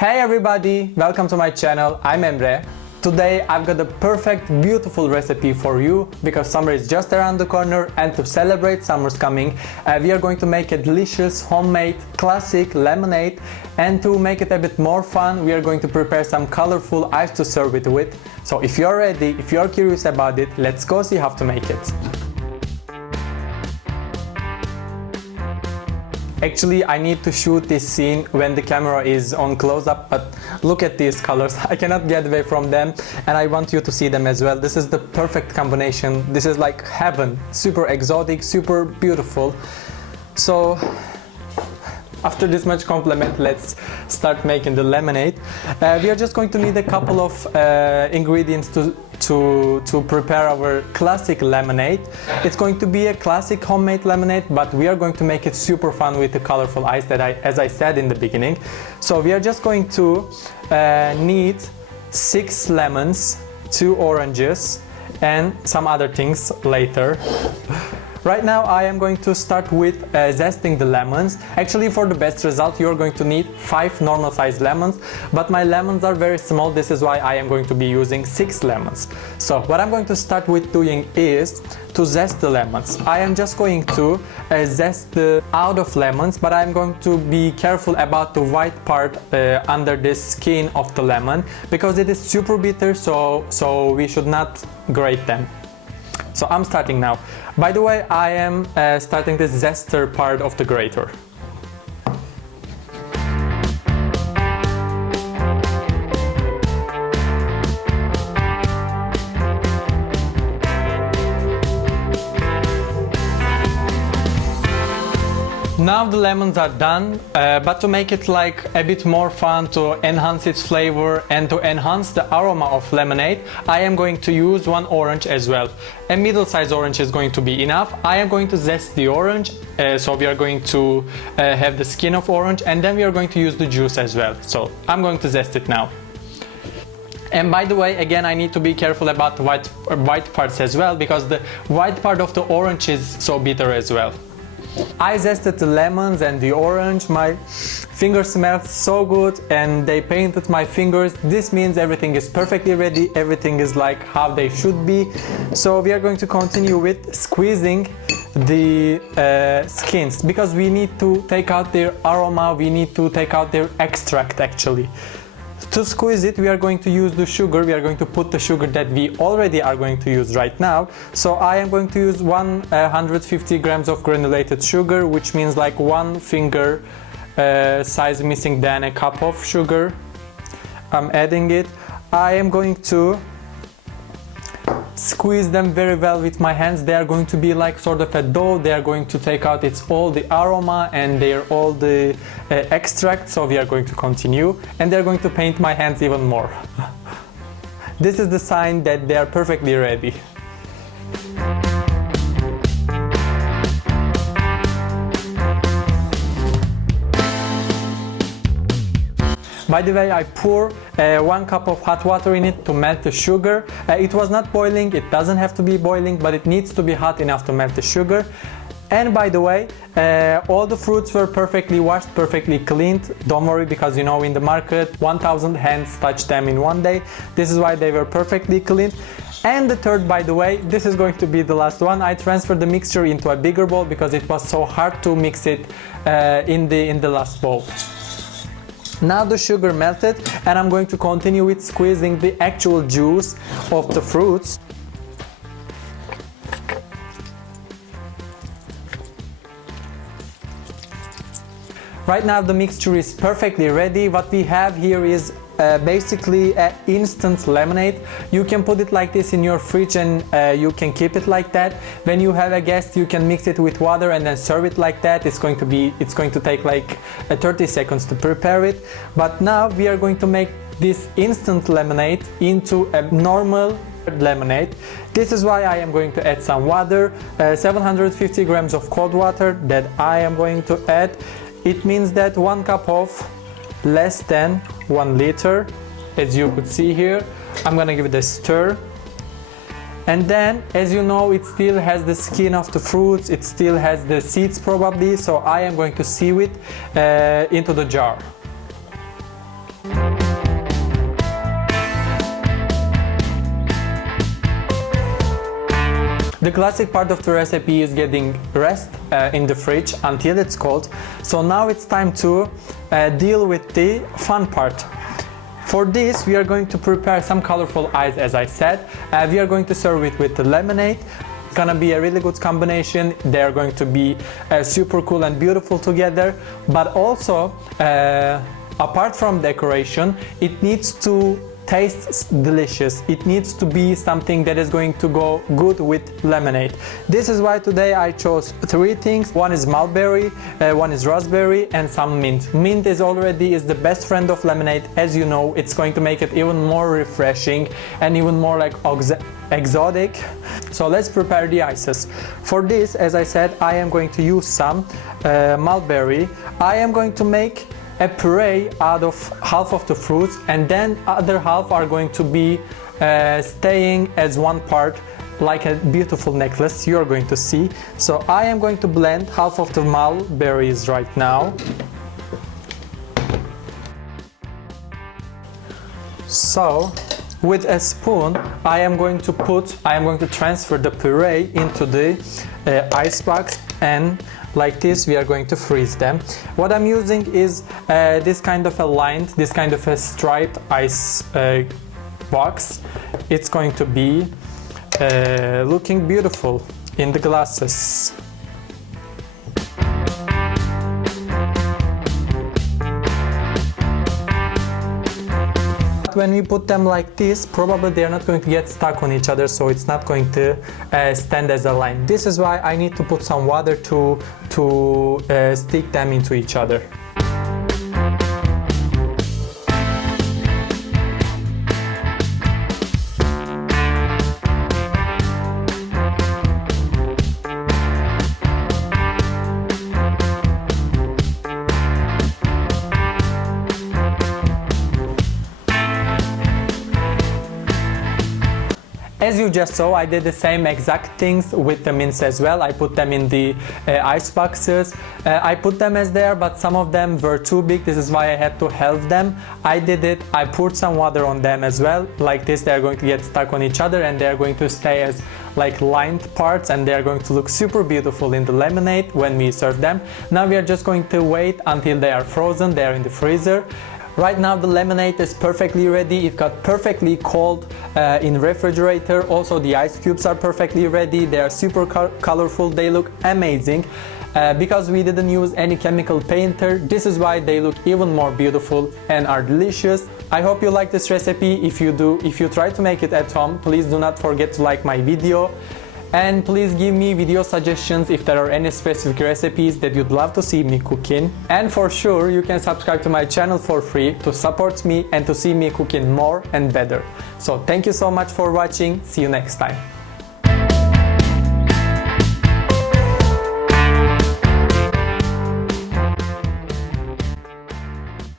Hey everybody, welcome to my channel. I'm Emre. Today I've got a perfect, beautiful recipe for you because summer is just around the corner, and to celebrate summer's coming, we are going to make a delicious, homemade, classic lemonade. And to make it a bit more fun, we are going to prepare some colorful ice to serve it with. So if you're ready, if you're curious about it, let's go see how to make it. Actually, I need to shoot this scene when the camera is on close-up, but look at these colors. I cannot get away from them, and I want you to see them as well. This is the perfect combination. This is like heaven. Super exotic, super beautiful. So, after this much compliment, let's start making the lemonade. We are just going to need a couple of ingredients to prepare our classic lemonade. It's going to be a classic homemade lemonade, but we are going to make it super fun with the colorful ice that as I said in the beginning. So we are just going to need 6 lemons, 2 oranges, and some other things later. Right now I am going to start with zesting the lemons. Actually, for the best result you're going to need 5 normal sized lemons, but my lemons are very small. This is why I am going to be using 6 lemons. So what I'm going to start with doing is to zest the lemons. I am just going to zest out of lemons, but I'm going to be careful about the white part under the skin of the lemon because it is super bitter, so we should not grate them. So I'm starting now. By the way, I am starting the zester part of the grater. Now the lemons are done, but to make it like a bit more fun, to enhance its flavor and to enhance the aroma of lemonade, I am going to use 1 orange as well. A middle-sized orange is going to be enough. I am going to zest the orange, so we are going to have the skin of orange, and then we are going to use the juice as well. So I'm going to zest it now. And by the way, again, I need to be careful about the white parts as well, because the white part of the orange is so bitter as well. I zested the lemons and the orange. My fingers smelled so good and they painted my fingers. This means everything is perfectly ready, everything is like how they should be. So we are going to continue with squeezing the skins, because we need to take out their aroma, we need to take out their extract actually. To squeeze it, we are going to use the sugar. We are going to put the sugar that we already are going to use right now. So I am going to use 150 grams of granulated sugar, which means like 1 finger size missing than a cup of sugar. I'm adding it. I am going to squeeze them very well with my hands. They are going to be like sort of a dough. They are going to take out all the aroma and all the extract. So we are going to continue, and they're going to paint my hands even more. This is the sign that they are perfectly ready. By the way, I pour 1 cup of hot water in it to melt the sugar. It was not boiling, it doesn't have to be boiling, but it needs to be hot enough to melt the sugar. And by the way, all the fruits were perfectly washed, perfectly cleaned. Don't worry, because you know in the market 1000 hands touch them in one day. This is why they were perfectly cleaned. And the third, by the way, this is going to be the last one. I transferred the mixture into a bigger bowl because it was so hard to mix it in the last bowl. Now the sugar melted, and I'm going to continue with squeezing the actual juice of the fruits. Right now the mixture is perfectly ready. What we have here is basically an instant lemonade. You can put it like this in your fridge and you can keep it like that. When you have a guest, you can mix it with water and then serve it like that. It's going to take like 30 seconds to prepare it. But now we are going to make this instant lemonade into a normal lemonade. This is why I am going to add some water, 750 grams of cold water that I am going to add. It means that 1 cup of less than 1 liter, as you could see here. I'm gonna give it a stir. And then, as you know, it still has the skin of the fruits, it still has the seeds probably, so I am going to sieve it into the jar. The classic part of the recipe is getting rest in the fridge until it's cold. So now it's time to deal with the fun part. For this, we are going to prepare some colorful ice, as I said. We are going to serve it with the lemonade. It's gonna be a really good combination. They're going to be super cool and beautiful together. But also, apart from decoration, it needs to tastes delicious. It needs to be something that is going to go good with lemonade. This is why today I chose 3 things. One is mulberry, one is raspberry, and some mint. Mint is the best friend of lemonade. As you know, it's going to make it even more refreshing and even more like exotic. So let's prepare the ices. For this, as I said, I am going to use some mulberry. I am going to make a puree out of half of the fruits, and then other half are going to be staying as one part, like a beautiful necklace you're going to see. So I am going to blend half of the mulberries right now. So with a spoon I am going to transfer the puree into the ice box, and like this we are going to freeze them. What I'm using is this kind of a striped ice box. It's going to be looking beautiful in the glasses. When we put them like this, probably they are not going to get stuck on each other, so it's not going to stand as a line. This is why I need to put some water to stick them into each other. As you just saw, I did the same exact things with the mints as well. I put them in the ice boxes. I put them as they are, but some of them were too big. This is why I had to help them. I did it. I poured some water on them as well. Like this, they are going to get stuck on each other, and they are going to stay as like lined parts, and they are going to look super beautiful in the lemonade when we serve them. Now we are just going to wait until they are frozen. They are in the freezer. Right now the lemonade is perfectly ready. It got perfectly cold in refrigerator. Also the ice cubes are perfectly ready. They are super colorful. They look amazing. Because we didn't use any chemical painter, this is why they look even more beautiful and are delicious. I hope you like this recipe. If you do, if you try to make it at home, please do not forget to like my video. And please give me video suggestions if there are any specific recipes that you'd love to see me cooking. And for sure, you can subscribe to my channel for free to support me and to see me cooking more and better. So thank you so much for watching. See you next time.